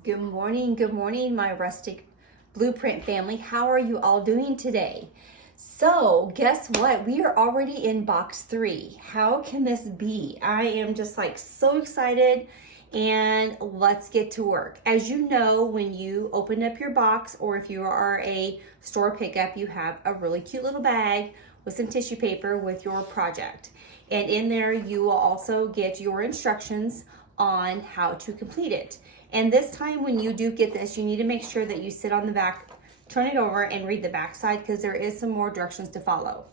Good morning, my Rustic Blueprint family. How are you all doing today? So, guess what? We are already in box 3. How can this be? I am just like so excited, and let's get to work. As you know, when you open up your box, or if you are a store pickup, you have a really cute little bag with some tissue paper with your project. And in there, you will also get your instructions on how to complete it. And this time when you do get this, you need to make sure that you sit on the back, turn it over, and read the back side, because there is some more directions to follow.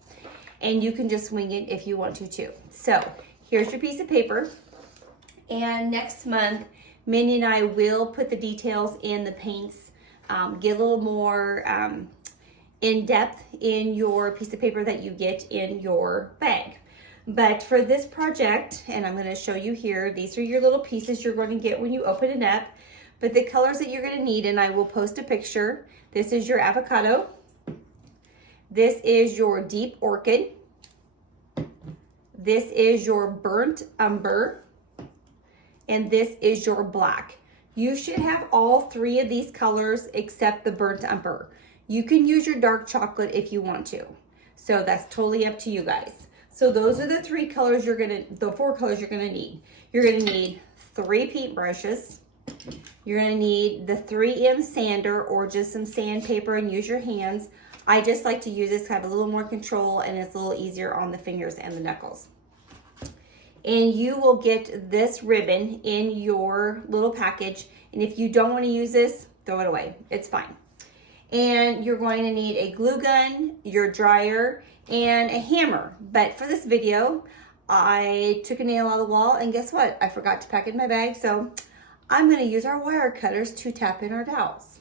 And you can just wing it if you want to too. So here's your piece of paper. And next month, Minnie and I will put the details in the paints, get a little more in depth in your piece of paper that you get in your bag. But for this project, and I'm going to show you here, these are your little pieces you're going to get when you open it up. But the colors that you're going to need, and I will post a picture. This is your avocado. This is your deep orchid. This is your burnt umber. And this is your black. You should have all 3 of these colors except the burnt umber. You can use your dark chocolate if you want to. So that's totally up to you guys. So those are the 4 colors you're gonna need. You're gonna need 3 paint brushes. You're gonna need the 3M sander or just some sandpaper and use your hands. I just like to use this to have a little more control, and it's a little easier on the fingers and the knuckles. And you will get this ribbon in your little package. And if you don't want to use this, throw it away. It's fine. And you're going to need a glue gun, your dryer, and a hammer. But for this video, I took a nail out of the wall, and guess what? I forgot to pack it in my bag, so I'm going to use our wire cutters to tap in our dowels.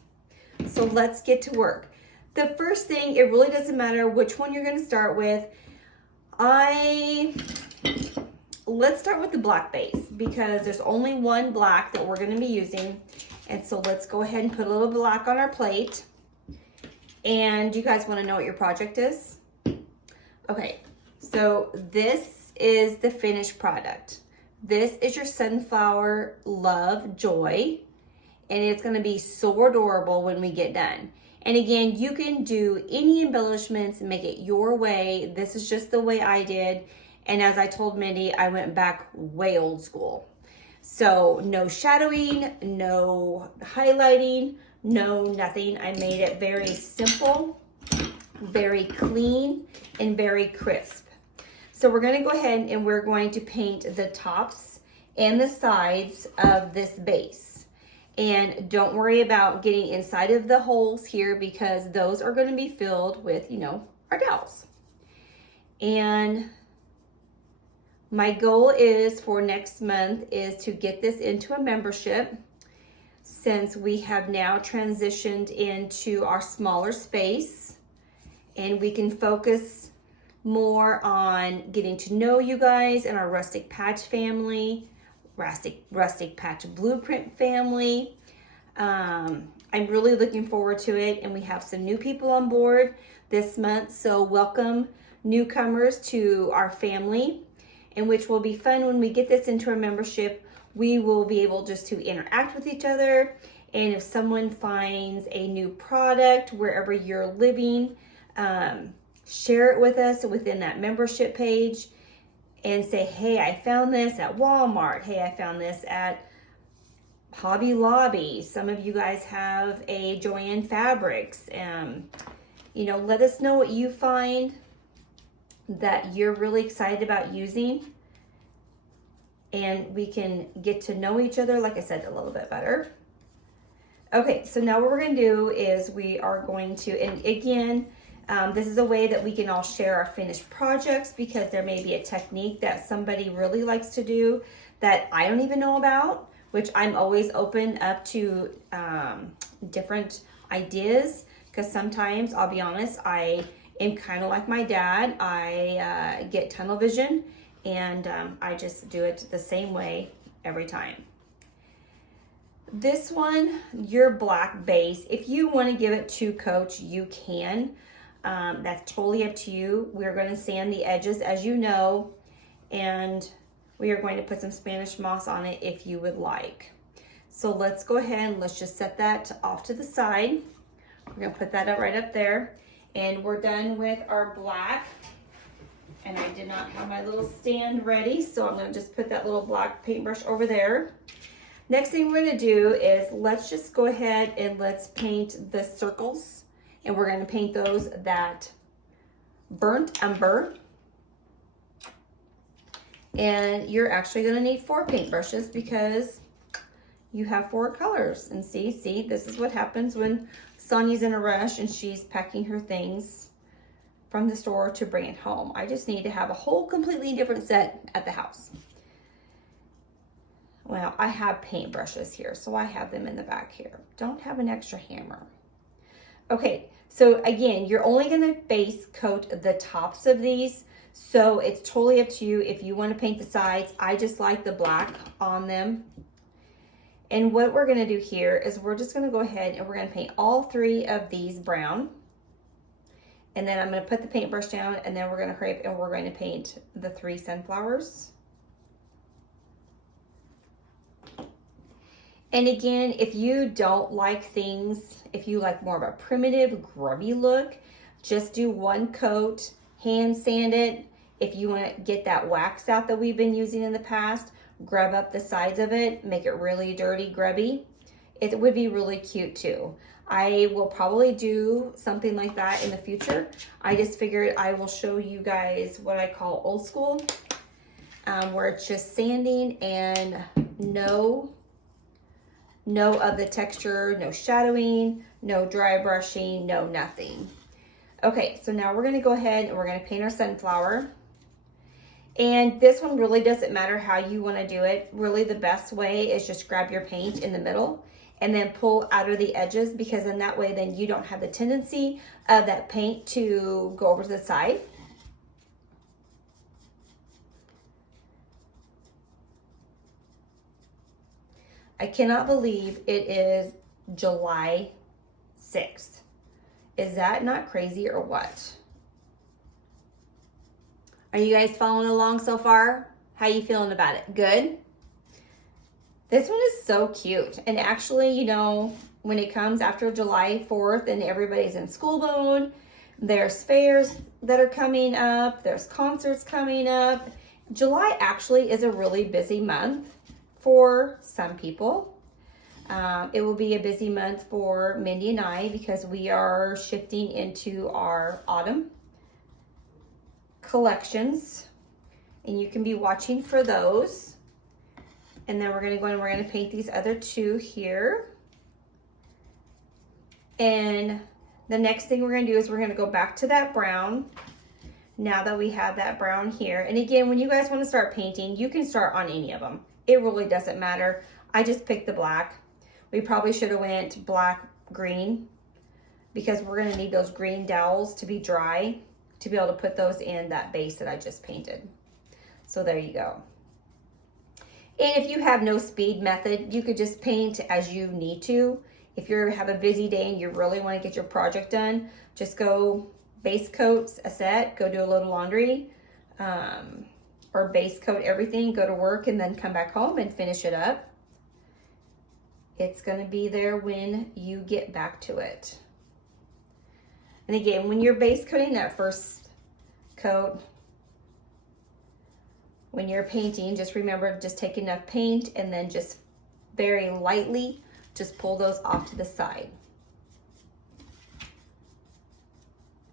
So let's get to work. The first thing, it really doesn't matter which one you're going to start with. Let's start with the black base, because there's only one black that we're going to be using. And so let's go ahead and put a little black on our plate. And do you guys want to know what your project is? Okay, so this is the finished product. This is your Sunflower Love Joy, and it's going to be so adorable when we get done. And again, you can do any embellishments and make it your way. This is just the way I did. And as I told Mindy, I went back way old school. So no shadowing, no highlighting, no nothing. I made it very simple, very clean, and very crisp. So we're going to go ahead and we're going to paint the tops and the sides of this base. And don't worry about getting inside of the holes here, because those are going to be filled with, our dowels. And my goal is for next month is to get this into a membership, since we have now transitioned into our smaller space, and we can focus more on getting to know you guys and our Rustic Patch family, Rustic Patch Blueprint family. I'm really looking forward to it, and we have some new people on board this month, so welcome newcomers to our family, and which will be fun when we get this into our membership. We will be able just to interact with each other, and if someone finds a new product wherever you're living, share it with us within that membership page and say, hey, I found this at Walmart. Hey, I found this at Hobby Lobby. Some of you guys have a Joanne Fabrics. Let us know what you find that you're really excited about using, and we can get to know each other, like I said, a little bit better. Okay, so now what we're going to do is we are going to, and again, this is a way that we can all share our finished projects, because there may be a technique that somebody really likes to do that I don't even know about, which I'm always open up to different ideas, because sometimes, I'll be honest, I am kind of like my dad. I get tunnel vision, and I just do it the same way every time. This one, your black base, if you want to give it 2 coats, you can. That's totally up to you. We're going to sand the edges, as you know, and we are going to put some Spanish moss on it if you would like. So let's go ahead and let's just set that off to the side. We're gonna put that up right up there. And we're done with our black. And I did not have my little stand ready, so I'm gonna just put that little black paintbrush over there. Next thing we're gonna do is let's just go ahead and let's paint the circles. And we're gonna paint those that burnt umber. And you're actually gonna need 4 paintbrushes because you have 4 colors. And see, this is what happens when Sonia's in a rush and she's packing her things from the store to bring it home. I just need to have a whole completely different set at the house. Well, I have paintbrushes here, so I have them in the back here. Don't have an extra hammer. Okay, so again, you're only gonna base coat the tops of these, so it's totally up to you if you wanna paint the sides. I just like the black on them. And what we're gonna do here is we're just gonna go ahead and we're gonna paint all 3 of these brown. And then I'm gonna put the paintbrush down and then we're gonna hurry up and we're going to paint the 3 sunflowers. And again, if you don't like things, if you like more of a primitive, grubby look, just do 1 coat, hand sand it. If you want to get that wax out that we've been using in the past, grab up the sides of it, make it really dirty, grubby. It would be really cute too. I will probably do something like that in the future. I just figured I will show you guys what I call old school, where it's just sanding and no of the texture, no shadowing, no dry brushing, no nothing. Okay, so now we're gonna go ahead and we're gonna paint our sunflower. And this one really doesn't matter how you wanna do it. Really the best way is just grab your paint in the middle and then pull out of the edges, because in that way then you don't have the tendency of that paint to go over to the side. I cannot believe it is July 6th. Is that not crazy or what? Are you guys following along so far? How you feeling about it? Good? This one is so cute. And actually, you know, when it comes after July 4th and everybody's in school mode, there's fairs that are coming up, there's concerts coming up. July actually is a really busy month for some people. It will be a busy month for Mindy and I because we are shifting into our autumn collections, and you can be watching for those. And then we're going to go and we're going to paint these other 2 here. And the next thing we're going to do is we're going to go back to that brown. Now that we have that brown here. And again, when you guys want to start painting, you can start on any of them. It really doesn't matter. I just picked the black. We probably should have went black green because we're going to need those green dowels to be dry to be able to put those in that base that I just painted. So there you go. And if you have no speed method, you could just paint as you need to. If you have a busy day and you really want to get your project done, just go base coat a set, go do a load of laundry, or base coat everything, go to work, and then come back home and finish it up. It's going to be there when you get back to it. And again, when you're base coating that first coat, when you're painting, just remember, just take enough paint and then just very lightly, just pull those off to the side.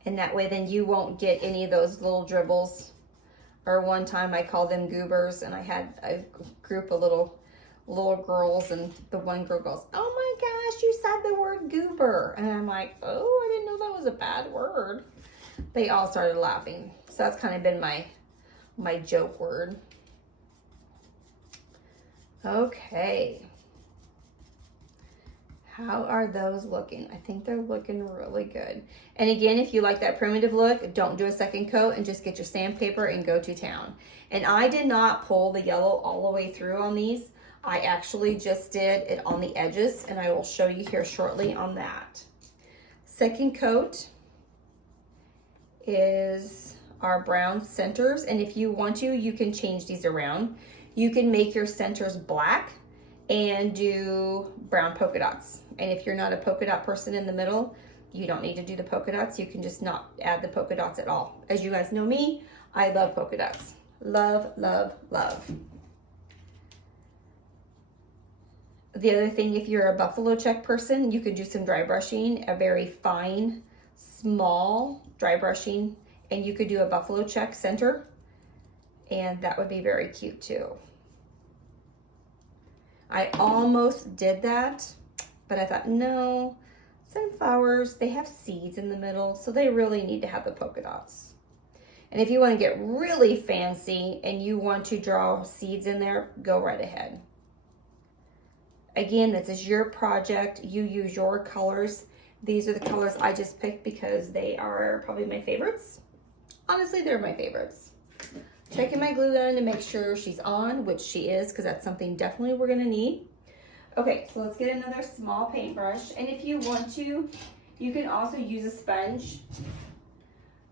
And that way then you won't get any of those little dribbles. Or one time I called them goobers, and I had a group of little girls, and the one girl goes, "Oh my gosh, you said the word goober." And I'm like, "Oh, I didn't know that was a bad word." They all started laughing. So that's kind of been my joke word. Okay. How are those looking? I think they're looking really good. And again, if you like that primitive look, don't do a second coat and just get your sandpaper and go to town. And I did not pull the yellow all the way through on these. I actually just did it on the edges, and I will show you here shortly on that. Second coat is our brown centers, and if you want to, you can change these around. You can make your centers black and do brown polka dots. And if you're not a polka dot person in the middle, you don't need to do the polka dots. You can just not add the polka dots at all. As you guys know me, I love polka dots. Love, love, love. The other thing, if you're a buffalo check person, you could do some dry brushing, a very fine, small dry brushing, and you could do a buffalo check center, and that would be very cute too. I almost did that, but I thought, no, sunflowers, they have seeds in the middle, so they really need to have the polka dots. And if you want to get really fancy and you want to draw seeds in there, go right ahead. Again, this is your project. You use your colors. These are the colors I just picked because they are probably my favorites. Honestly, they're my favorites. Checking my glue gun to make sure she's on, which she is, because that's something definitely we're gonna need. Okay, so let's get another small paintbrush. And if you want to, you can also use a sponge.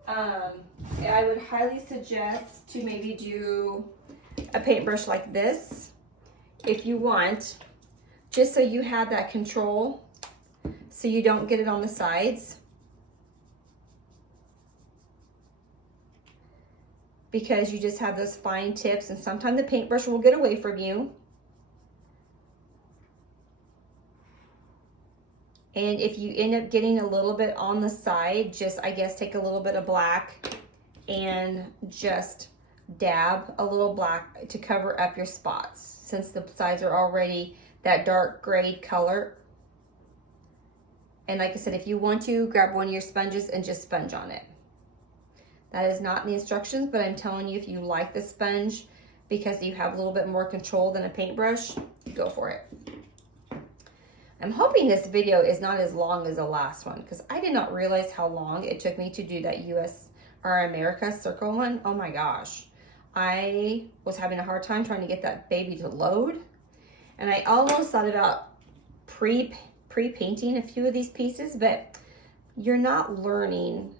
I would highly suggest to maybe do a paintbrush like this if you want, just so you have that control so you don't get it on the sides. Because you just have those fine tips, and sometimes the paintbrush will get away from you. And if you end up getting a little bit on the side, just, I guess, take a little bit of black and just dab a little black to cover up your spots, since the sides are already that dark gray color. And like I said, if you want to, grab one of your sponges and just sponge on it. That is not in the instructions, but I'm telling you, if you like the sponge because you have a little bit more control than a paintbrush, go for it. I'm hoping this video is not as long as the last one, because I did not realize how long it took me to do that US or America circle one. Oh my gosh. I was having a hard time trying to get that baby to load. And I almost thought about pre-painting a few of these pieces, but you're not learning.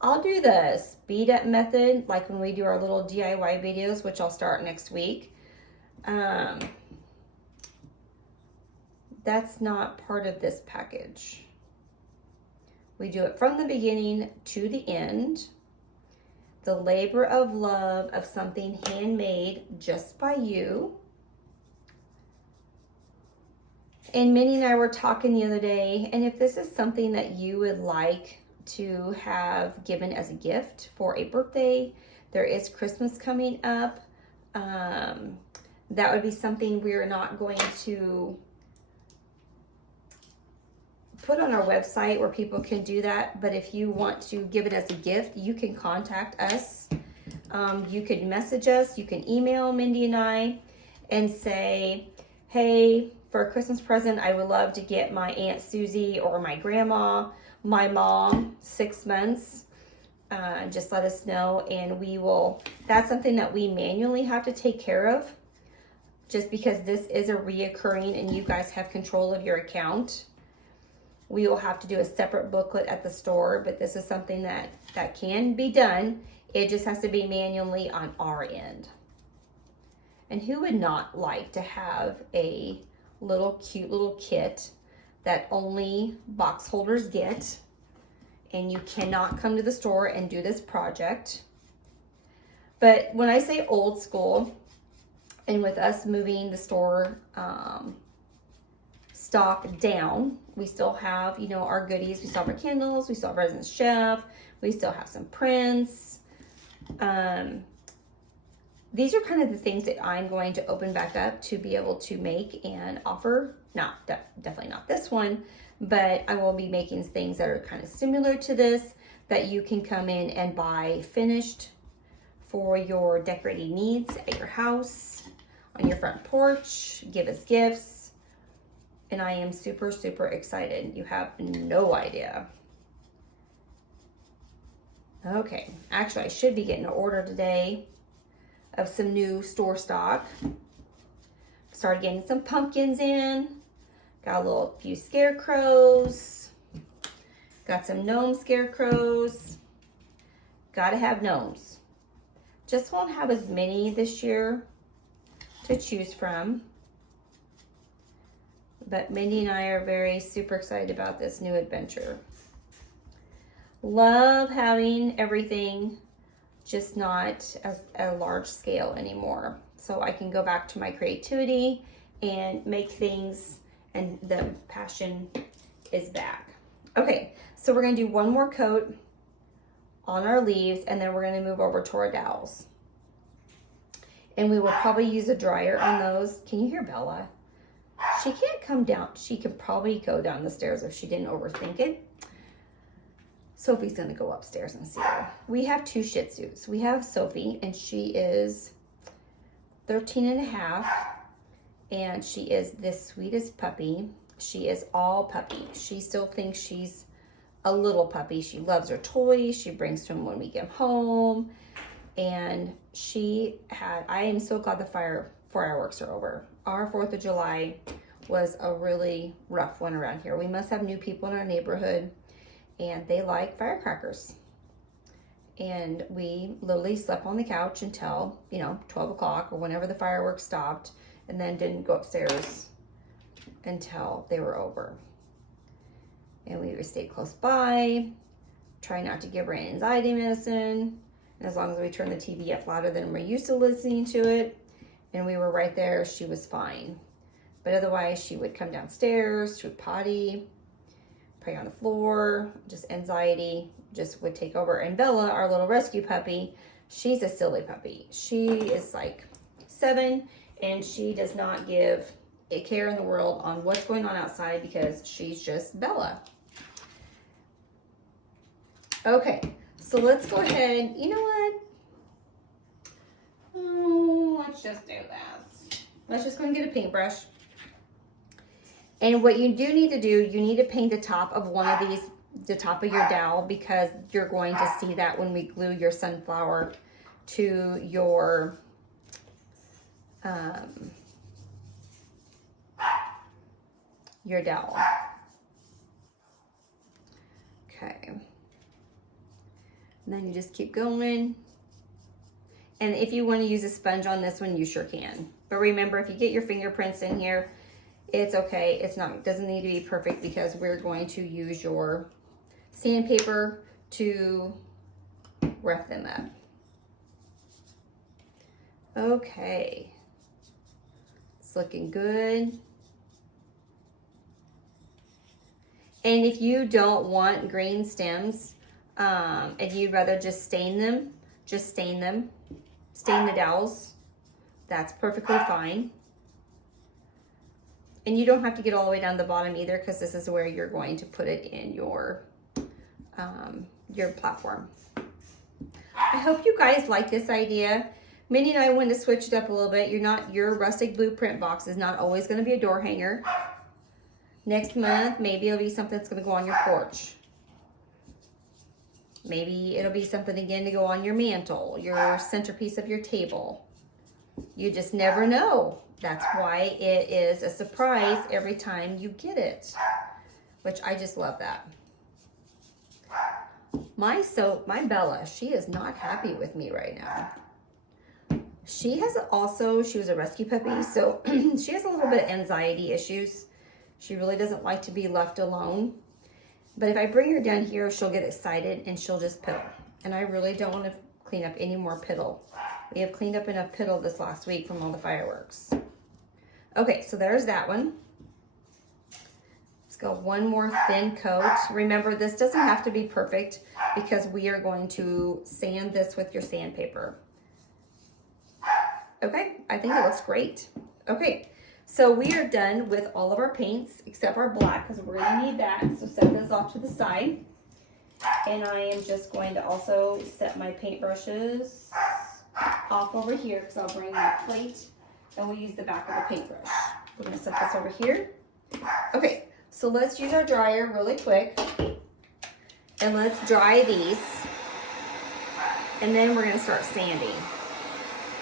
I'll do the speed up method, like when we do our little DIY videos, which I'll start next week. That's not part of this package. We do it from the beginning to the end. The labor of love of something handmade just by you. And Minnie and I were talking the other day, and if this is something that you would like to have given as a gift for a birthday, there is Christmas coming up. That would be something we're not going to put on our website where people can do that, but if you want to give it as a gift, you can contact us. You can message us, you can email Mindy and I and say, hey, for a Christmas present, I would love to get my Aunt Susie or my grandma, my mom, 6 months. Just let us know, and we will, that's something that we manually have to take care of, just because this is a reoccurring and you guys have control of your account. We will have to do a separate booklet at the store, but this is something that can be done. It just has to be manually on our end. And who would not like to have a little cute little kit that only box holders get, and you cannot come to the store and do this project? But when I say old school, and with us moving the store stock down, we still have, you know, our goodies. We still have our candles, we still have Resident Chef, we still have some prints. These are kind of the things that I'm going to open back up to be able to make and offer. Not definitely not this one, but I will be making things that are kind of similar to this that you can come in and buy finished for your decorating needs at your house, on your front porch, give as gifts. And I am super, super excited. You have no idea. Okay, actually I should be getting an order today of some new store stock. Started getting some pumpkins in. Got a few scarecrows. Got some gnome scarecrows. Gotta have gnomes. Just won't have as many this year to choose from. But Mindy and I are very super excited about this new adventure. Love having everything just not as a large scale anymore. So I can go back to my creativity and make things, and the passion is back. Okay, so we're gonna do one more coat on our leaves, and then we're gonna move over to our dowels. And we will probably use a dryer on those. Can you hear Bella? She can't come down. She could probably go down the stairs if she didn't overthink it. Sophie's gonna go upstairs and see her. We have 2 Shih Tzus. We have Sophie, and she is 13 and a half, and she is the sweetest puppy. She is all puppy. She still thinks she's a little puppy. She loves her toys. She brings them when we get home. And I am so glad the fireworks are over. Our 4th of July was a really rough one around here. We must have new people in our neighborhood, and they like firecrackers. And we literally slept on the couch until, 12 o'clock or whenever the fireworks stopped, and then didn't go upstairs until they were over. And we would stay close by, try not to give her anxiety medicine. And as long as we turned the TV up louder than we're used to listening to it, and we were right there, she was fine. But otherwise, she would come downstairs, she would potty, pray on the floor, just anxiety just would take over. And Bella, our little rescue puppy, she's a silly puppy. She is like 7, and she does not give a care in the world on what's going on outside because she's just Bella. Okay, so let's go ahead. You know what? Oh, let's just do this. Let's just go and get a paintbrush. And what you do need to do, you need to paint the top of one of these, the top of your dowel, because you're going to see that when we glue your sunflower to your dowel. Okay. And then you just keep going. And if you want to use a sponge on this one, you sure can. But remember, if you get your fingerprints in here, it's okay. It doesn't need to be perfect because we're going to use your sandpaper to rough them up. Okay. It's looking good. And if you don't want green stems, and you'd rather just stain them, stain the dowels. That's perfectly fine. And you don't have to get all the way down the bottom either, because this is where you're going to put it in your platform. I hope you guys like this idea. Minnie and I wanted to switch it up a little bit. Your rustic blueprint box is not always going to be a door hanger. Next month, maybe it'll be something that's going to go on your porch. Maybe it'll be something again to go on your mantle, your centerpiece of your table. You just never know. That's why it is a surprise every time you get it, which I just love that. My Bella, she is not happy with me right now. She was a rescue puppy, so she has a little bit of anxiety issues. She really doesn't like to be left alone. But if I bring her down here, she'll get excited and she'll just piddle. And I really don't want to clean up any more piddle. We have cleaned up enough piddle this last week from all the fireworks. Okay, so there's that one. Let's go one more thin coat. Remember, this doesn't have to be perfect because we are going to sand this with your sandpaper. Okay, I think it looks great. Okay, so we are done with all of our paints except our black, because we're going to need that. So set this off to the side. And I am just going to also set my paintbrushes off over here, because I'll bring my plate and we'll use the back of the paintbrush. We're going to set this over here. Okay, so let's use our dryer really quick. And let's dry these. And then we're going to start sanding.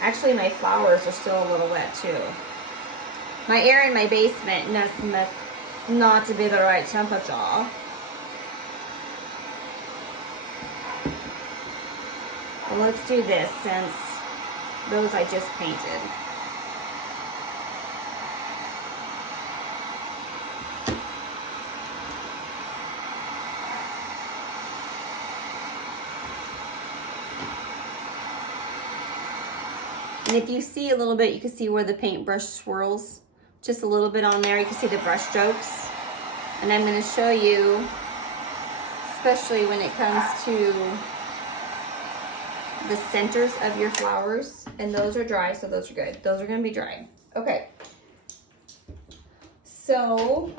Actually, my flowers are still a little wet too. My air in my basement must not to be the right temperature. Well, let's do this since those I just painted. And if you see a little bit, you can see where the paintbrush swirls. Just a little bit on there. You can see the brush strokes. And I'm going to show you, especially when it comes to the centers of your flowers. And those are dry, so those are good. Those are going to be dry. Okay. So,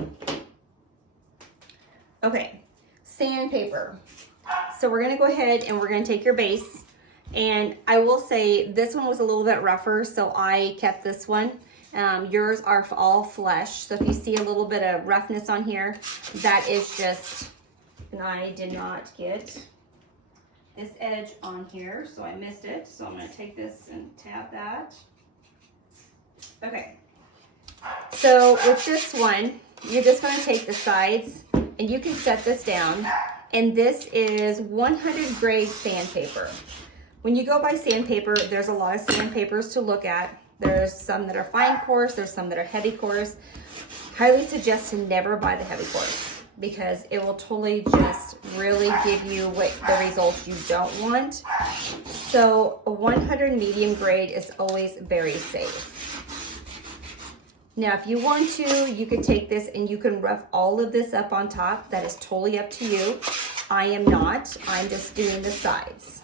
okay, sandpaper. So we're going to go ahead and we're going to take your base. And I will say this one was a little bit rougher, so I kept this one. Yours are all flesh, so if you see a little bit of roughness on here, that is just, and I did not get this edge on here, so I missed it. So I'm going to take this and tap that. Okay, so with this one, you're just going to take the sides, and you can set this down, and this is 100 grade sandpaper. When you go buy sandpaper, there's a lot of sandpapers to look at. There's some that are fine coarse, there's some that are heavy coarse. Highly suggest to never buy the heavy coarse because it will totally just really give you the results you don't want. So a 100 medium grade is always very safe. Now, if you want to, you could take this and you can rough all of this up on top. That is totally up to you. I am not. I'm just doing the sides.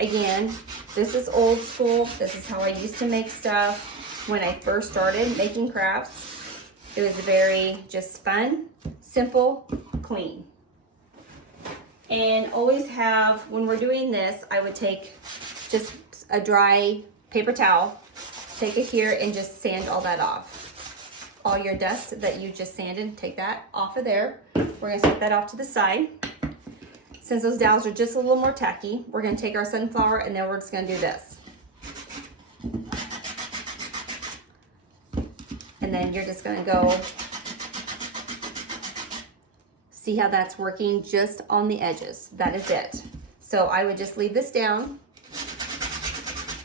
Again, this is old school. This is how I used to make stuff when I first started making crafts. It was very just fun, simple, clean. And always have, when we're doing this, I would take just a dry paper towel, take it here and just sand all that off. All your dust that you just sanded, take that off of there. We're gonna set that off to the side. Since those dowels are just a little more tacky, we're gonna take our sunflower and then we're just gonna do this. And then you're just gonna go, see how that's working just on the edges. That is it. So I would just leave this down.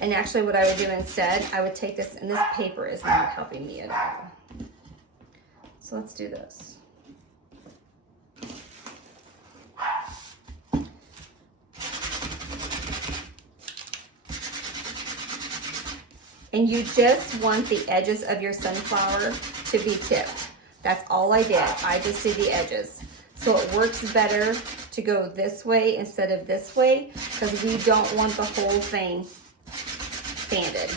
And actually what I would do instead, I would take this, and this paper is not helping me at all. So let's do this. And you just want the edges of your sunflower to be tipped. That's all I did. I just did the edges. So it works better to go this way instead of this way because we don't want the whole thing sanded.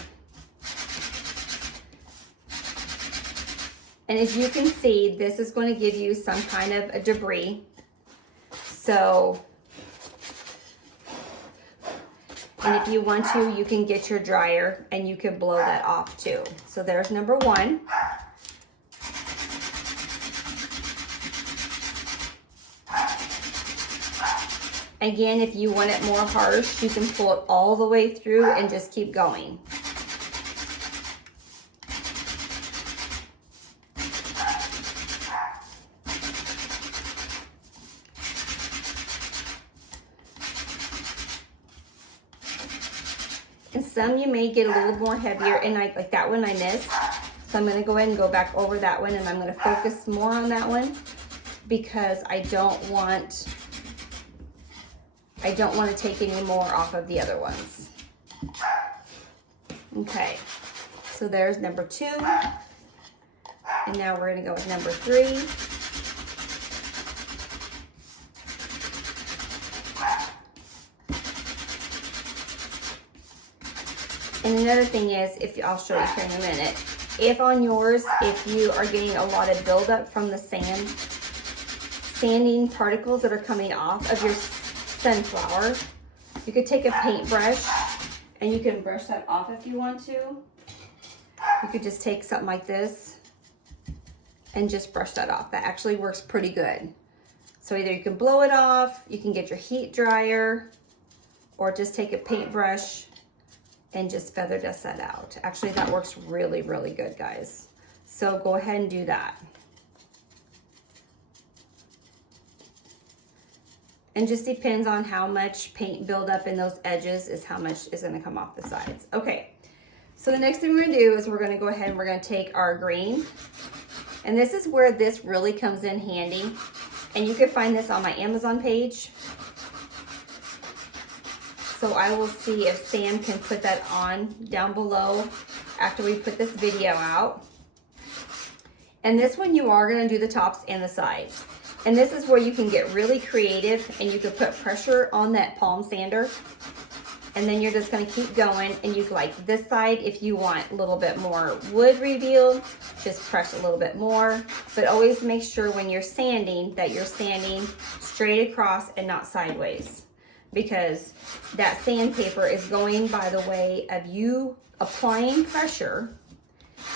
And as you can see, this is going to give you some kind of a debris. So, and if you want to, you can get your dryer and you can blow that off too. So there's number one. Again, if you want it more harsh, you can pull it all the way through and just keep going. And some you may get a little more heavier, and like that one I missed. So I'm gonna go ahead and go back over that one, and I'm gonna focus more on that one because I don't want to take any more off of the other ones. Okay, so there's number 2. And now we're gonna go with number 3. And another thing is, I'll show you here in a minute, if on yours, if you are getting a lot of buildup from the sanding particles that are coming off of your sunflower, you could take a paintbrush and you can brush that off if you want to. You could just take something like this and just brush that off. That actually works pretty good. So either you can blow it off, you can get your heat dryer, or just take a paintbrush and just feather dust that out. Actually, that works really, really good, guys. So go ahead and do that. And just depends on how much paint buildup in those edges is how much is gonna come off the sides. Okay, so the next thing we're gonna do is we're gonna go ahead and we're gonna take our green. And this is where this really comes in handy. And you can find this on my Amazon page. So I will see if Sam can put that on down below after we put this video out. And this one you are gonna do the tops and the sides. And this is where you can get really creative and you can put pressure on that palm sander. And then you're just gonna keep going, and you like this side, if you want a little bit more wood revealed, just press a little bit more. But always make sure when you're sanding that you're sanding straight across and not sideways, because that sandpaper is going by the way of you applying pressure,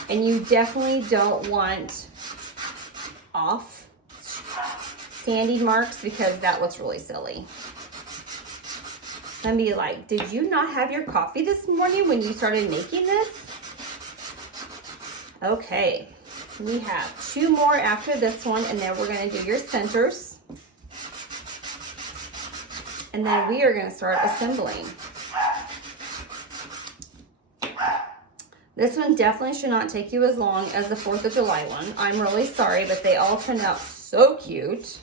and you definitely don't want off sanding marks because that looks really silly. And be like, did you not have your coffee this morning when you started making this? Okay, we have 2 more after this one, and then we're gonna do your centers. And then we are gonna start assembling. This one definitely should not take you as long as the 4th of July one. I'm really sorry, but they all turned out so cute.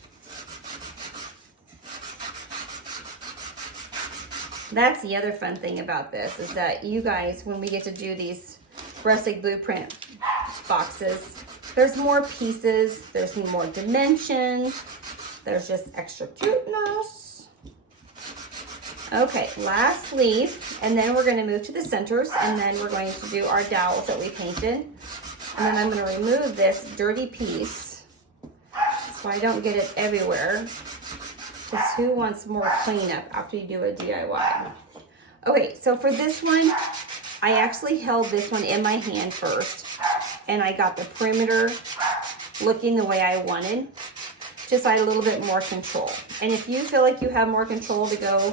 That's the other fun thing about this, is that you guys, when we get to do these Rustic Blueprint boxes, there's more pieces, there's more dimensions, there's just extra cuteness. Okay, last leaf, and then we're gonna move to the centers, and then we're going to do our dowels that we painted. And then I'm gonna remove this dirty piece so I don't get it everywhere. Because who wants more cleanup after you do a DIY? Okay, so for this one, I actually held this one in my hand first, and I got the perimeter looking the way I wanted, just so I had a little bit more control. And if you feel like you have more control to go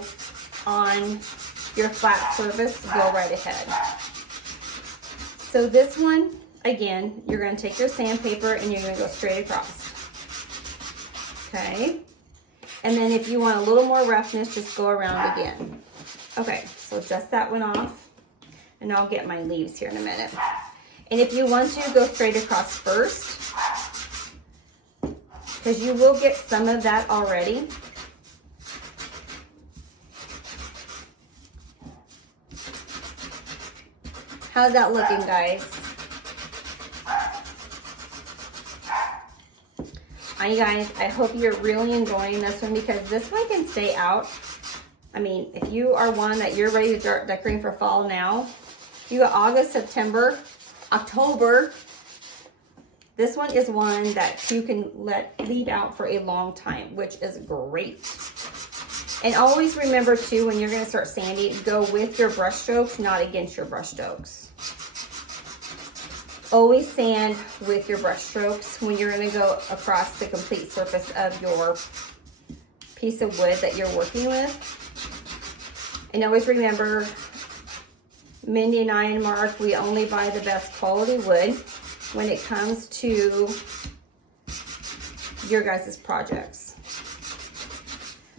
on your flat surface, go right ahead. So this one, again, you're gonna take your sandpaper and you're gonna go straight across. Okay. And then if you want a little more roughness, just go around again. Okay, so dust that one off, and I'll get my leaves here in a minute. And if you want to, go straight across first, because you will get some of that already. How's that looking, guys? You guys, I hope you're really enjoying this one, because this one can stay out. I mean, if you are one that you're ready to start decorating for fall now, you got August, September, October. This one is one that you can leave out for a long time, which is great. And always remember too, when you're gonna start sanding, go with your brush strokes, not against your brush strokes. Always sand with your brush strokes when you're gonna go across the complete surface of your piece of wood that you're working with. And always remember, Mindy and I and Mark, we only buy the best quality wood when it comes to your guys' projects.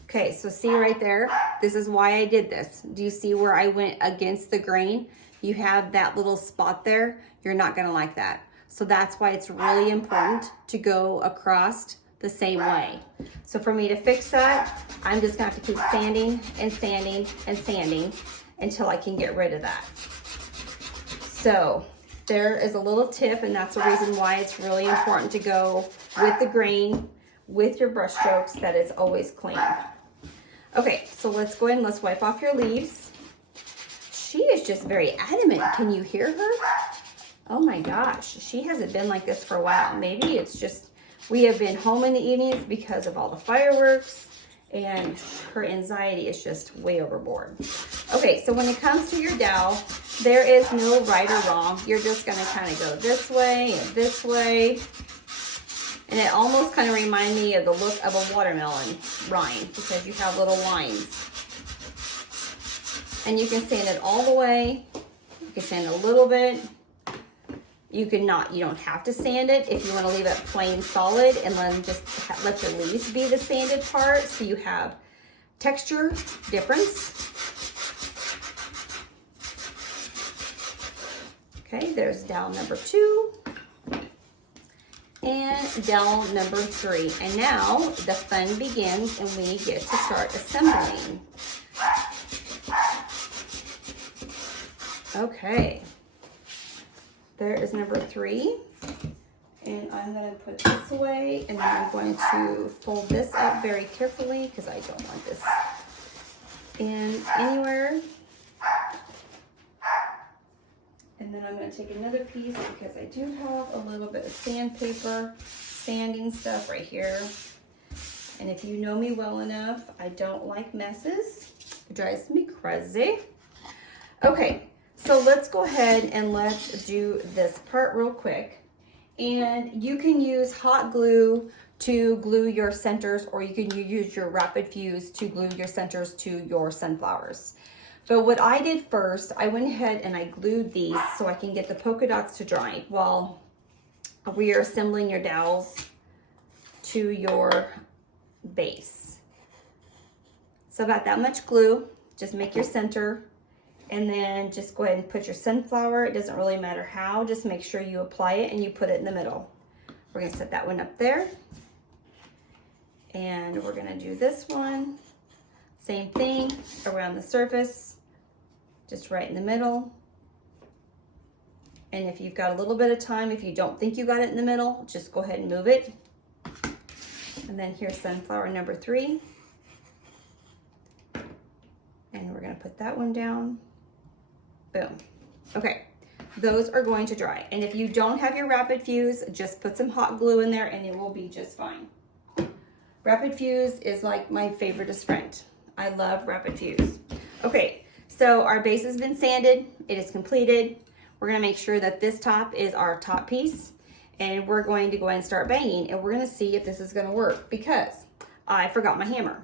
Okay, so see right there, this is why I did this. Do you see where I went against the grain? You have that little spot there. You're not gonna like that. So that's why it's really important to go across the same way. So for me to fix that, I'm just gonna have to keep sanding and sanding and sanding until I can get rid of that. So there is a little tip, and that's the reason why it's really important to go with the grain, with your brush strokes, that it's always clean. Okay, so let's go ahead and let's wipe off your leaves. She is just very adamant. Can you hear her? Oh my gosh, she hasn't been like this for a while. Maybe it's just, we have been home in the evenings because of all the fireworks, and her anxiety is just way overboard. Okay, so when it comes to your dowel, there is no right or wrong. You're just gonna kind of go this way and this way. And it almost kind of reminds me of the look of a watermelon rind, because you have little lines. And you can sand it all the way. You can sand a little bit. You can not, you don't have to sand it if you want to leave it plain solid, and then just let your leaves be the sanded part, so you have texture difference. Okay, there's dowel number 2 and dowel number 3. And now the fun begins, and we get to start assembling. Okay, there is number 3. And I'm going to put this away, and then I'm going to fold this up very carefully because I don't want this in anywhere. And then I'm going to take another piece because I do have a little bit of sandpaper, sanding stuff right here. And if you know me well enough, I don't like messes. It drives me crazy. Okay, so let's go ahead and let's do this part real quick. And you can use hot glue to glue your centers, or you can use your rapid fuse to glue your centers to your sunflowers. But what I did first, I went ahead and I glued these so I can get the polka dots to dry while we are assembling your dowels to your base. So about that much glue, just make your center, and then just go ahead and put your sunflower. It doesn't really matter how, just make sure you apply it and you put it in the middle. We're gonna set that one up there. And we're gonna do this one. Same thing around the surface, just right in the middle. And if you've got a little bit of time, if you don't think you got it in the middle, just go ahead and move it. And then here's sunflower number 3. And we're gonna put that one down. Boom. Okay, those are going to dry. And if you don't have your rapid fuse, just put some hot glue in there and it will be just fine. Rapid fuse is like my favoriteest friend. I love rapid fuse. Okay, so our base has been sanded. It is completed. We're gonna make sure that this top is our top piece, and we're going to go ahead and start banging, and we're gonna see if this is gonna work because I forgot my hammer.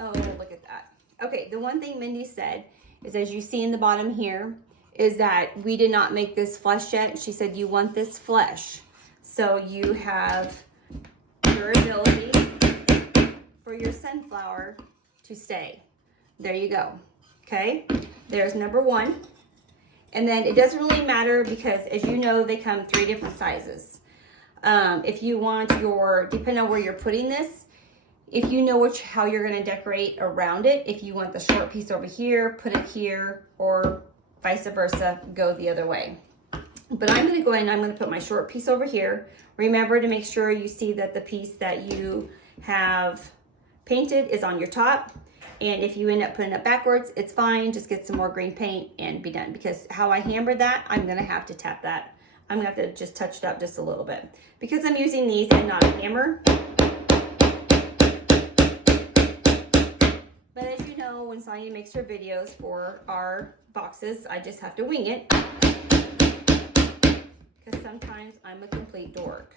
Oh, look at that. Okay, the one thing Mindy said is, as you see in the bottom here, is that we did not make this flesh yet. She said you want this flesh. So you have your ability for your sunflower to stay. There you go. Okay, there's number 1. And then it doesn't really matter because, as you know, they come 3 different sizes. If you want your, depending on where you're putting this, if you know how you're going to decorate around it, if you want the short piece over here, put it here, or vice versa, go the other way. But I'm going to go in and I'm going to put my short piece over here. Remember to make sure you see that the piece that you have painted is on your top. And if you end up putting it backwards, it's fine. Just get some more green paint and be done. Because how I hammered that, I'm going to have to tap that. I'm going to have to just touch it up just a little bit. Because I'm using these and not a hammer. But as you know, when Sonia makes her videos for our boxes, I just have to wing it. Because sometimes I'm a complete dork.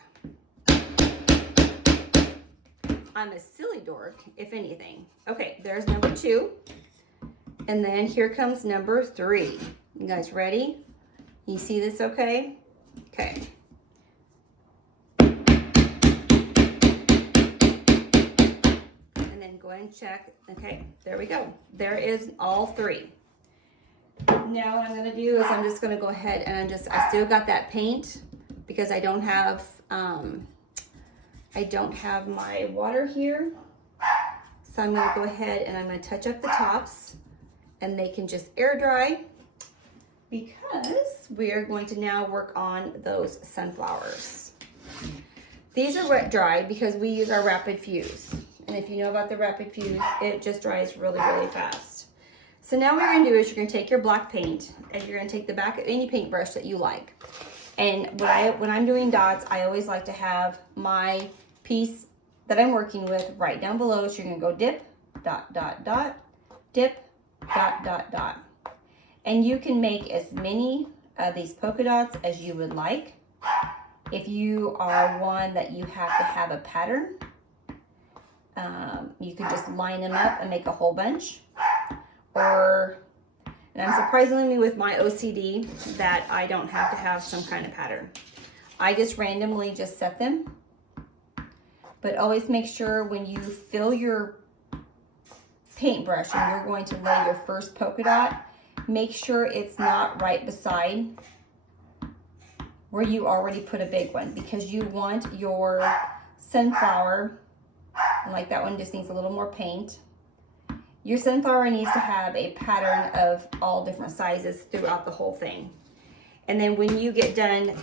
I'm a silly dork, if anything. Okay, there's number 2. And then here comes number 3. You guys ready? You see this okay? Okay. And then go ahead and check. Okay, there we go. There is all 3. Now what I'm going to do is I'm just going to go ahead and I still got that paint because I don't have my water here. So I'm going to go ahead and I'm going to touch up the tops and they can just air dry because we are going to now work on those sunflowers. These are wet dry because we use our rapid fuse. And if you know about the rapid fuse, it just dries really, really fast. So now what you're going to do is you're going to take your black paint and you're going to take the back of any paintbrush that you like. And when I'm doing dots, I always like to have my piece that I'm working with right down below. So you're going to go dip, dot, dot, dot, dip, dot, dot, dot. And you can make as many of these polka dots as you would like. If you are one that you have to have a pattern, you can just line them up and make a whole bunch. And I'm surprisingly with my OCD that I don't have to have some kind of pattern. I just randomly just set them. But always make sure when you fill your paintbrush and you're going to lay your first polka dot, make sure it's not right beside where you already put a big one, because you want your sunflower, and like that one just needs a little more paint, Your sunflower needs to have a pattern of all different sizes throughout the whole thing. And then when you get done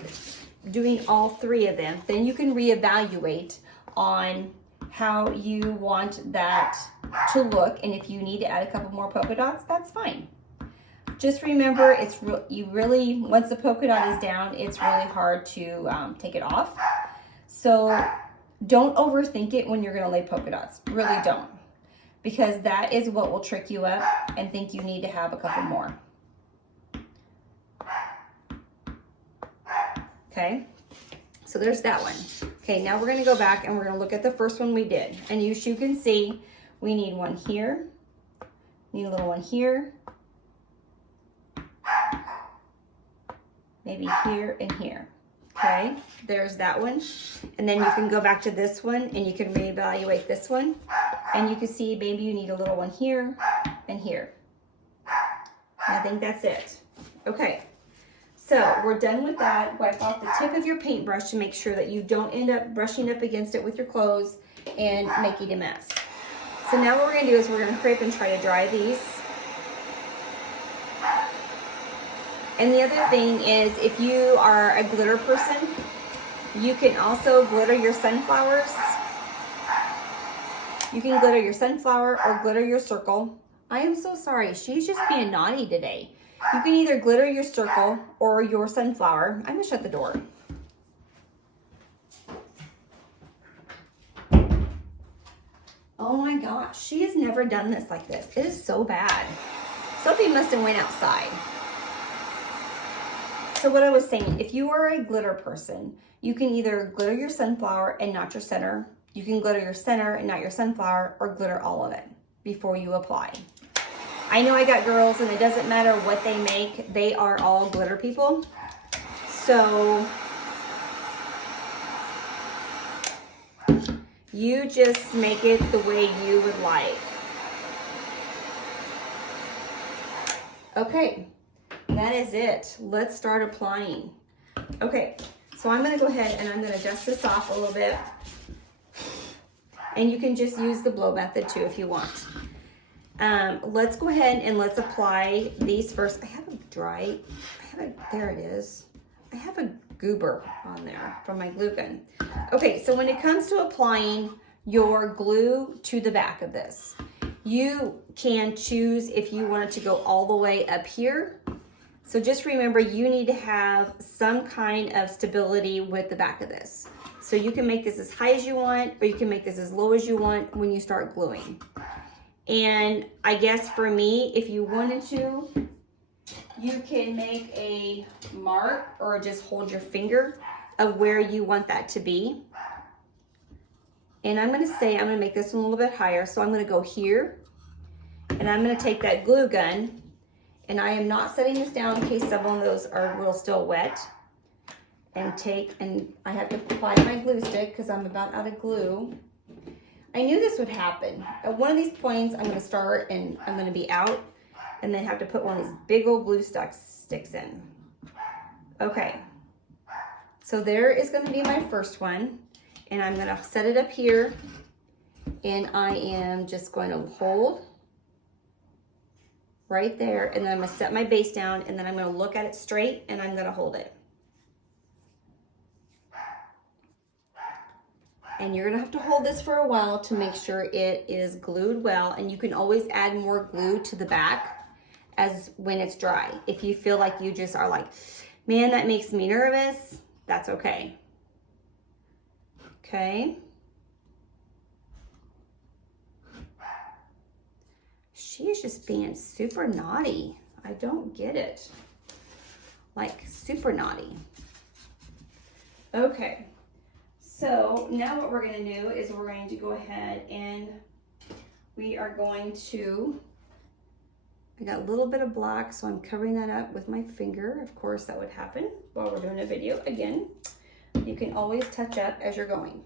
doing all 3 of them, then you can reevaluate on how you want that to look. And if you need to add a couple more polka dots, that's fine. Just remember, you really, once the polka dot is down, it's really hard to take it off. So don't overthink it when you're gonna lay polka dots. Really don't. Because that is what will trick you up and think you need to have a couple more. Okay, so there's that one. Okay, now we're gonna go back and we're gonna look at the first one we did. And as you can see, we need one here, need a little one here, maybe here and here. Okay, there's that one. And then you can go back to this one and you can reevaluate this one. And you can see maybe you need a little one here and here. And I think that's it. Okay, so we're done with that. Wipe off the tip of your paintbrush to make sure that you don't end up brushing up against it with your clothes and making a mess. So now what we're gonna do is we're gonna hurry up and try to dry these. And the other thing is, if you are a glitter person, you can also glitter your sunflowers. You can glitter your sunflower or glitter your circle. I am so sorry, she's just being naughty today. You can either glitter your circle or your sunflower. I'm gonna shut the door. Oh my gosh, she has never done this like this. It is so bad. Sophie must have went outside. So what I was saying, if you are a glitter person, you can either glitter your sunflower and not your center. You can glitter your center and not your sunflower, or glitter all of it before you apply. I know I got girls and it doesn't matter what they make, they are all glitter people. So you just make it the way you would like. Okay, that is it. Let's start applying. Okay, so I'm gonna go ahead and I'm gonna dust this off a little bit. And you can just use the blow method too if you want. Let's go ahead and let's apply these first. I have there it is. I have a goober on there from my glue gun. Okay, so when it comes to applying your glue to the back of this, you can choose if you want it to go all the way up here. So just remember, you need to have some kind of stability with the back of this. So you can make this as high as you want, or you can make this as low as you want when you start gluing. And I guess for me, if you wanted to, you can make a mark or just hold your finger of where you want that to be. And I'm gonna make this one a little bit higher. So I'm gonna go here, and I'm gonna take that glue gun, and I am not setting this down in case some of those are real still wet. And I have to apply my glue stick because I'm about out of glue. I knew this would happen. At one of these points, I'm gonna start and I'm gonna be out and then have to put one of these big old glue sticks in. Okay, so there is gonna be my first one, and I'm gonna set it up here, and I am just going to hold right there, and then I'm gonna set my base down, and then I'm gonna look at it straight, and I'm gonna hold it. And you're gonna have to hold this for a while to make sure it is glued well, and you can always add more glue to the back as when it's dry. If you feel like you just are like, man, that makes me nervous, that's okay. Okay. She is just being super naughty. I don't get it. Like super naughty. Okay. So now what we're going to do is we're going to go ahead and we are going to, I got a little bit of black, so I'm covering that up with my finger. Of course, that would happen while we're doing a video. Again, you can always touch up as you're going.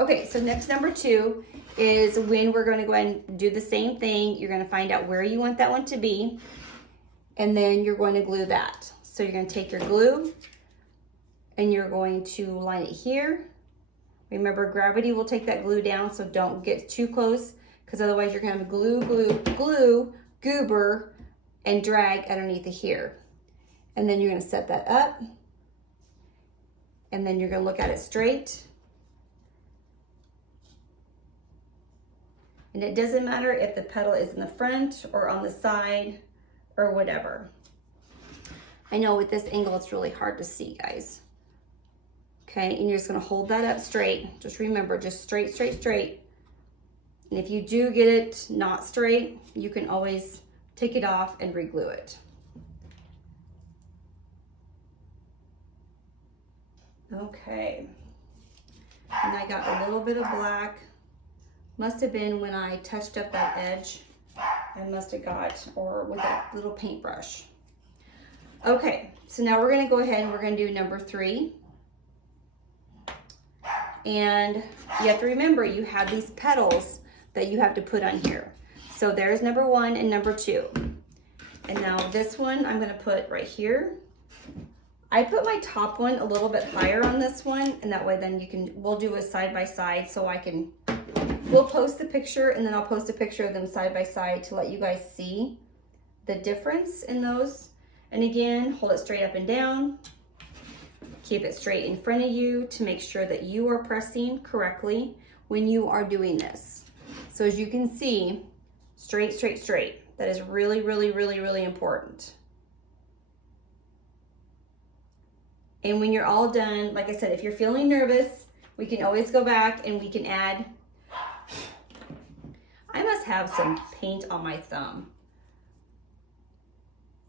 Okay, so next, number 2 is when we're going to go ahead and do the same thing. You're going to find out where you want that one to be, and then you're going to glue that. So you're going to take your glue and you're going to line it here. Remember, gravity will take that glue down, so don't get too close because otherwise you're gonna have glue, goober, and drag underneath of here. And then you're gonna set that up, and then you're gonna look at it straight. And it doesn't matter if the petal is in the front or on the side or whatever. I know with this angle, it's really hard to see, guys. Okay, and you're just gonna hold that up straight. Just remember, just straight, straight, straight. And if you do get it not straight, you can always take it off and re-glue it. Okay, and I got a little bit of black. Must have been when I touched up that edge. I must have got, or with that little paintbrush. Okay, so now we're gonna go ahead and we're gonna do number 3. And you have to remember, you have these petals that you have to put on here. So there's number 1 and number 2. And now this one I'm gonna put right here. I put my top one a little bit higher on this one, and that way then you can, we'll do a side by side so I can, we'll post the picture and then I'll post a picture of them side by side to let you guys see the difference in those. And again, hold it straight up and down. Keep it straight in front of you to make sure that you are pressing correctly when you are doing this. So as you can see, straight, straight, straight. That is really, really, really, really important. And when you're all done, like I said, if you're feeling nervous, we can always go back and we can add. I must have some paint on my thumb.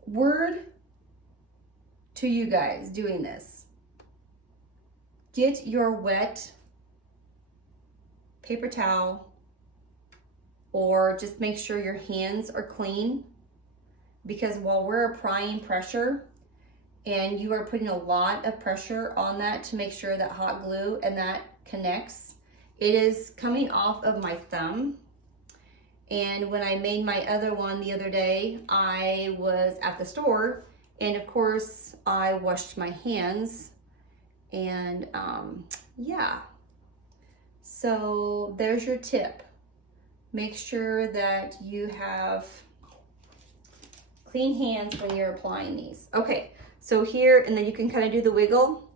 Word to you guys doing this. Get your wet paper towel, or just make sure your hands are clean, because while we're applying pressure and you are putting a lot of pressure on that to make sure that hot glue and that connects, it is coming off of my thumb. And when I made my other one the other day, I was at the store, and of course I washed my hands, and yeah. So there's your tip. Make sure that you have clean hands when you're applying these. Okay, so here, and then you can kind of do the wiggle,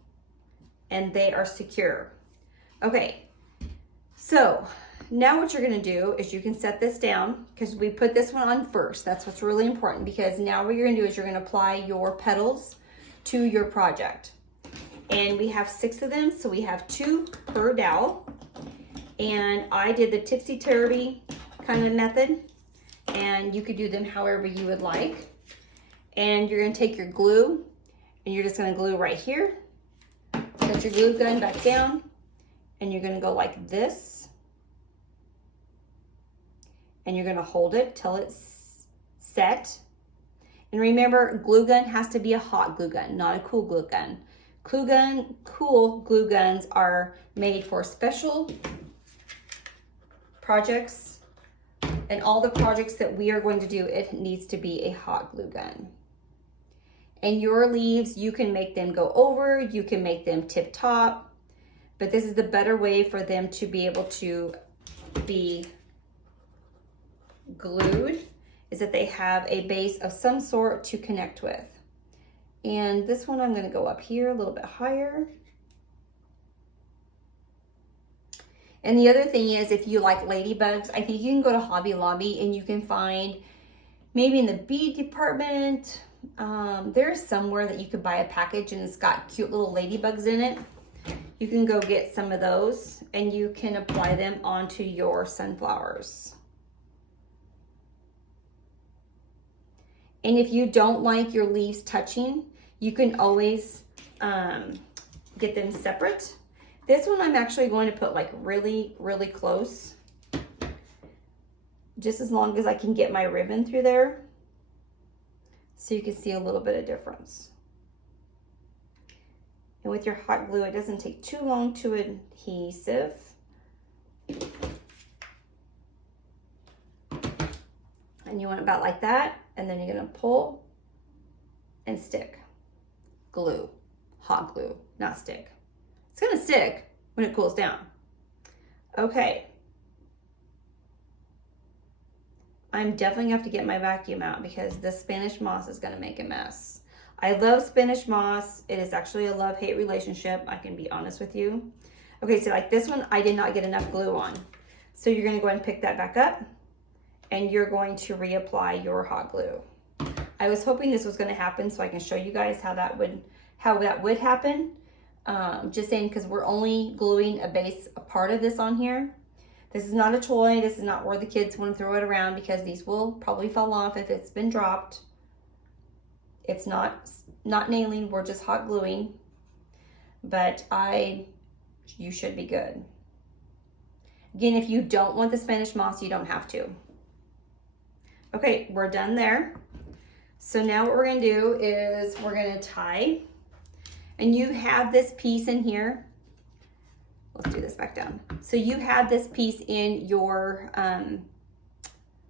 and they are secure. Okay, so now what you're gonna do is you can set this down, because we put this one on first. That's what's really important, because now what you're gonna do is you're gonna apply your petals to your project. And we have 6 of them, so we have 2 per dowel. And I did the tipsy-turvy kind of method, and you could do them however you would like. And you're gonna take your glue, and you're just gonna glue right here. Set your glue gun back down, and you're gonna go like this. And you're gonna hold it till it's set. And remember, glue gun has to be a hot glue gun, not a cool glue gun. Cool glue guns are made for special projects, and all the projects that we are going to do, it needs to be a hot glue gun. And your leaves, you can make them go over, you can make them tip top, but this is the better way for them to be able to be glued, is that they have a base of some sort to connect with. And this one, I'm gonna go up here a little bit higher. And the other thing is, if you like ladybugs, I think you can go to Hobby Lobby and you can find, maybe in the bead department, there's somewhere that you could buy a package and it's got cute little ladybugs in it. You can go get some of those and you can apply them onto your sunflowers. And if you don't like your leaves touching, you can always get them separate. This one I'm actually going to put like really, really close, just as long as I can get my ribbon through there, so you can see a little bit of difference. And with your hot glue, it doesn't take too long to adhesive. And you want it about like that, and then you're gonna pull and stick. Glue, hot glue, not stick. It's gonna stick when it cools down. Okay. I'm definitely gonna have to get my vacuum out because this Spanish moss is gonna make a mess. I love Spanish moss. It is actually a love-hate relationship. I can be honest with you. Okay, so like this one, I did not get enough glue on. So you're gonna go ahead and pick that back up and you're going to reapply your hot glue. I was hoping this was gonna happen so I can show you guys how that would happen. Just saying, because we're only gluing a part of this on here. This is not a toy. This is not where the kids want to throw it around because these will probably fall off if it's been dropped. It's not nailing, we're just hot gluing. But you should be good. Again, if you don't want the Spanish moss, you don't have to. Okay, we're done there. So now what we're gonna do is we're gonna tie, and you have this piece in here. Let's do this back down. So you have this piece in your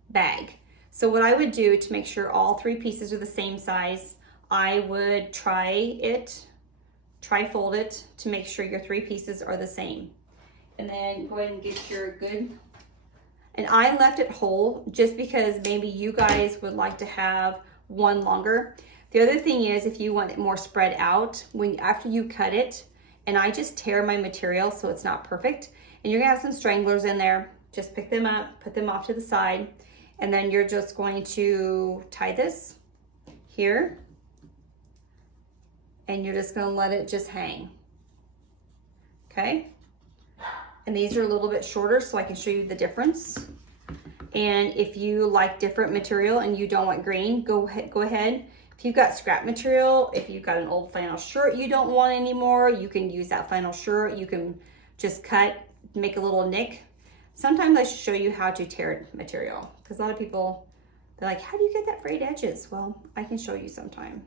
bag. So what I would do to make sure all 3 pieces are the same size, I would tri-fold it to make sure your 3 pieces are the same. And then go ahead and get your good, and I left it whole just because maybe you guys would like to have one longer. The other thing is if you want it more spread out, after you cut it, and I just tear my material so it's not perfect, and you're gonna have some stranglers in there, just pick them up, put them off to the side, and then you're just going to tie this here, and you're just gonna let it just hang, okay? And these are a little bit shorter so I can show you the difference. And if you like different material and you don't want green, go ahead. If you've got scrap material, if you've got an old flannel shirt you don't want anymore, you can use that flannel shirt. You can just cut, make a little nick. Sometimes I should show you how to tear material because a lot of people, they're like, how do you get that frayed edges? Well, I can show you sometime.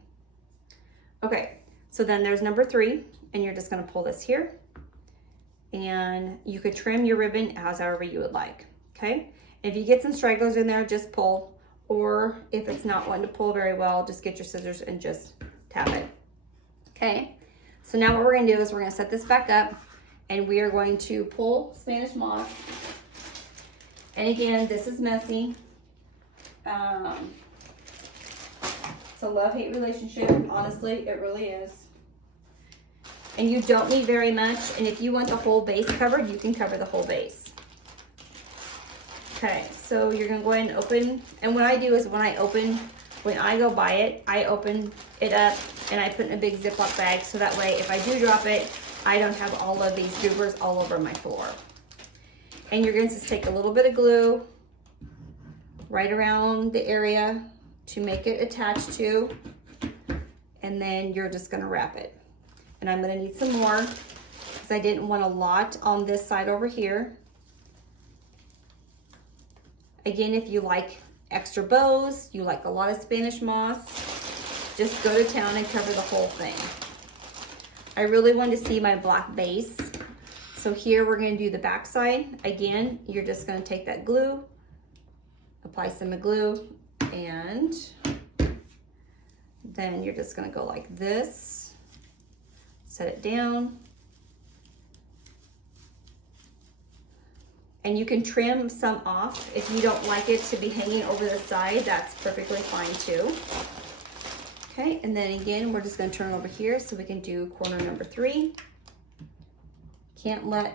Okay, so then there's number 3, and you're just gonna pull this here, and you could trim your ribbon as however you would like, okay? If you get some stragglers in there, just pull. Or if it's not wanting to pull very well, just get your scissors and just tap it. Okay, so now what we're gonna do is we're gonna set this back up and we are going to pull Spanish moss. And again, this is messy. It's a love-hate relationship, honestly, it really is. And you don't need very much, and if you want the whole base covered, you can cover the whole base. Okay, so you're gonna go ahead and open, and what I do is when I go buy it, I open it up and I put in a big Ziploc bag so that way if I do drop it, I don't have all of these goobers all over my floor. And you're going to just take a little bit of glue right around the area to make it attach to, and then you're just gonna wrap it. And I'm gonna need some more because I didn't want a lot on this side over here. Again, if you like extra bows, you like a lot of Spanish moss, just go to town and cover the whole thing. I really want to see my black base. So here we're going to do the back side. Again, you're just going to take that glue, apply some glue, and then you're just going to go like this, set it down. And you can trim some off. If you don't like it to be hanging over the side, that's perfectly fine too. Okay, and then again, we're just gonna turn over here so we can do corner number 3. Can't let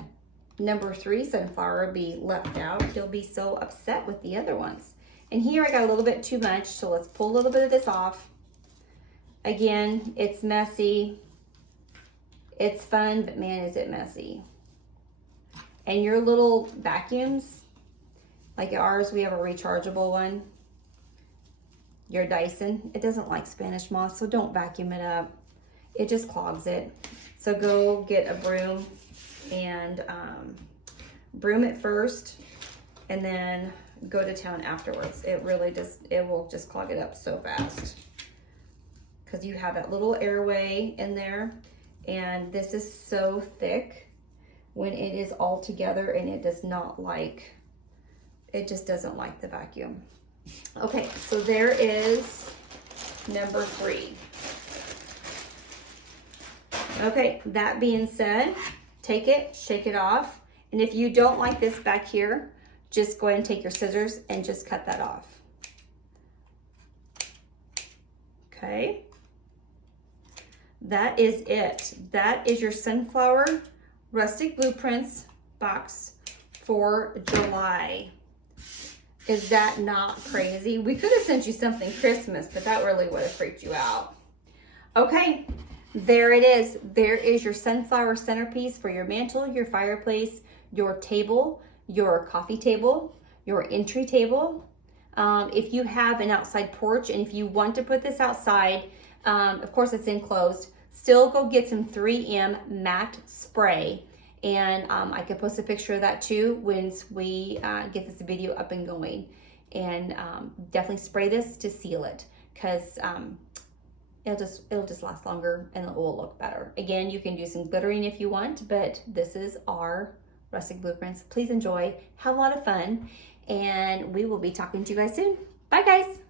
number 3 sunflower be left out. He'll be so upset with the other ones. And here I got a little bit too much, so let's pull a little bit of this off. Again, it's messy. It's fun, but man, is it messy. And your little vacuums, like ours, we have a rechargeable one. Your Dyson, it doesn't like Spanish moss, so don't vacuum it up. It just clogs it. So go get a broom and broom it first, and then go to town afterwards. It will just clog it up so fast. Because you have that little airway in there, and this is so thick when it is all together, and it does not like, it just doesn't like the vacuum. Okay, so there is number 3. Okay, that being said, take it, shake it off, and if you don't like this back here, just go ahead and take your scissors and just cut that off. Okay. That is it. That is your Sunflower Rustic Blueprints box for July. Is that not crazy? We could have sent you something Christmas, but that really would have freaked you out. Okay, there it is. There is your sunflower centerpiece for your mantle, your fireplace, your table, your coffee table, your entry table. If you have an outside porch and if you want to put this outside, of course it's enclosed, still go get some 3M matte spray. And I can post a picture of that too once we get this video up and going. And definitely spray this to seal it, because it'll just last longer and it will look better. Again, you can do some glittering if you want, but this is our Rustic Blueprints. Please enjoy, have a lot of fun, and we will be talking to you guys soon. Bye guys.